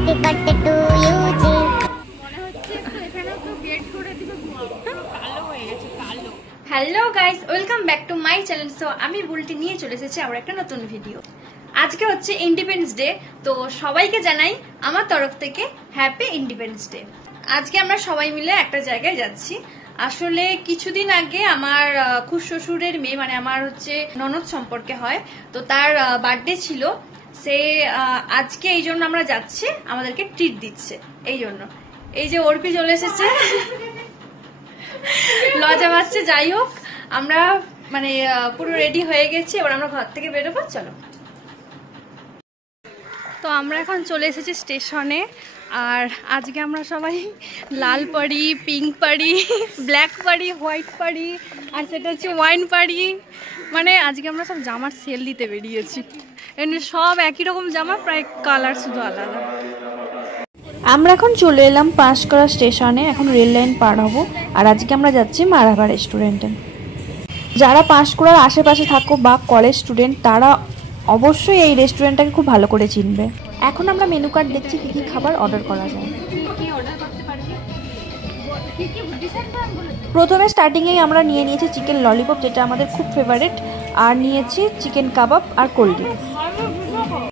Happy birthday to you G. Hello guys, welcome back to my channel. So আমি বুলটি নিয়ে চলে এসেছি আবার একটা নতুন ভিডিও। আজকে হচ্ছে ইন্ডিপেন্ডেন্স ডে, তো সবাইকে জানাই আমার তরফ থেকে হ্যাপি ইন্ডিপেন্ডেন্স ডে। আজকে আমরা সবাই মিলে একটা জায়গায় যাচ্ছি। আসলে কিছুদিন আগে আমার খুড়শ্বশুরের মেয়ে, মানে আমার হচ্ছে ননদ সম্পর্কে হয়, তো তার বার্থডে ছিল। সে আজকে এই জন্য আমরা যাচ্ছি, আমাদেরকে ট্রিট দিচ্ছে। এই জন্য এই যে অর্পি চলে এসেছে, লজা বাজছে। যাই হোক, আমরা মানে পুরো রেডি হয়ে গেছি, এবার আমরা ঘর থেকে বেরোবো। চলো। তো আমরা এখন চলে এসেছি স্টেশনে, আর আজকে আমরা সবাই লাল পাড়ি, পিঙ্ক পাড়ি, ব্ল্যাক পাড়ি, হোয়াইট পাড়ি, আর সেটা হচ্ছে ওয়াইন পাড়ি। মানে আজকে আমরা সব জামার সেল দিতে বেরিয়েছি। এমনি সব একই রকম জামা, প্রায় কালার শুধু আলাদা। আমরা এখন চলে এলাম পাঁশকুড়া স্টেশনে, এখন রেল লাইন পার হব। আর আজকে আমরা যাচ্ছি মারাভা রেস্টুরেন্টে। যারা পাঁশকুড়ার আশেপাশে থাকো বা কলেজ স্টুডেন্ট, তারা অবশ্যই এই রেস্টুরেন্টটাকে খুব ভালো করে চিনবে। এখন আমরা মেনু কার্ড দেখছি কী কী খাবার অর্ডার করা যায়। প্রথমে স্টার্টিংয়েই আমরা নিয়ে নিয়েছি চিকেন ললিপপ, যেটা আমাদের খুব ফেভারিট, আর নিয়েছি চিকেন কাবাব আর কোল্ড ড্রিঙ্কস।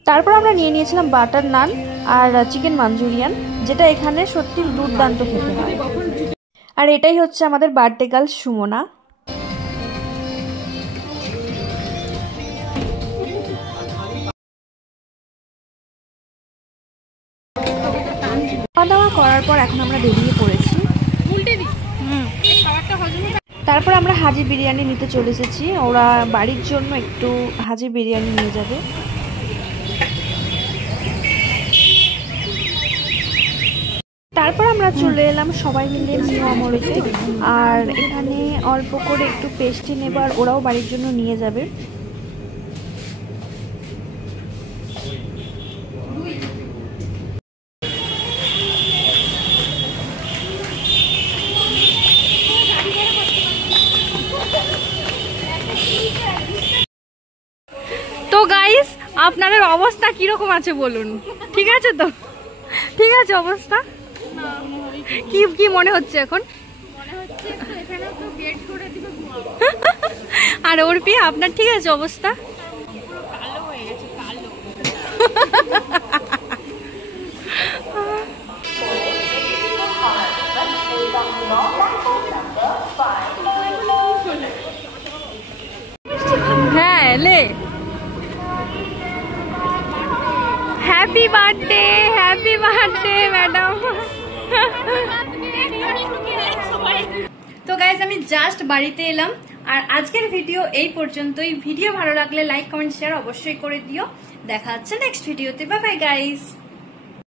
তারপর আমরা নিয়ে নিয়েছিলাম বাটার নান আর চিকেন মাঞ্চুরিয়ান, যেটা এখানে সত্যি দুর্দান্ত খেতে হয়। আর এটাই হচ্ছে আমাদের বার্থডে গার্ল সুমনা। খাওয়া দাওয়া করার পর এখন আমরা বেরিয়ে পড়েছি। তারপর আমরা হাজি বিরিয়ানি নিতে চলে এসেছি। ওরা বাড়ির জন্য একটু হাজি বিরিয়ানি নিয়ে যাবে। তারপর আমরা চলে এলাম সবাই মিলে নিউ আমরিতে, আর এখানে অল্প করে একটু পেস্ট্রি নেব, আর ওরাও বাড়ির জন্য নিয়ে যাবে। তো গাইস, আপনাদের অবস্থা কিরকম আছে বলুন? ঠিক আছে তো? ঠিক আছে অবস্থা? কি কি মনে হচ্ছে এখন? আর অর্পি, আপনার ঠিক আছে অবস্থা? হ্যাঁ লে, happy birthday, happy birthday madam. তো গাইজ, আমি জাস্ট বাড়িতে এলাম, আর আজকের ভিডিও এই পর্যন্তই। ভিডিও ভালো লাগলে লাইক, কমেন্ট, শেয়ার অবশ্যই করে দিও। দেখা হচ্ছে নেক্সট ভিডিওতে। Bye bye guys.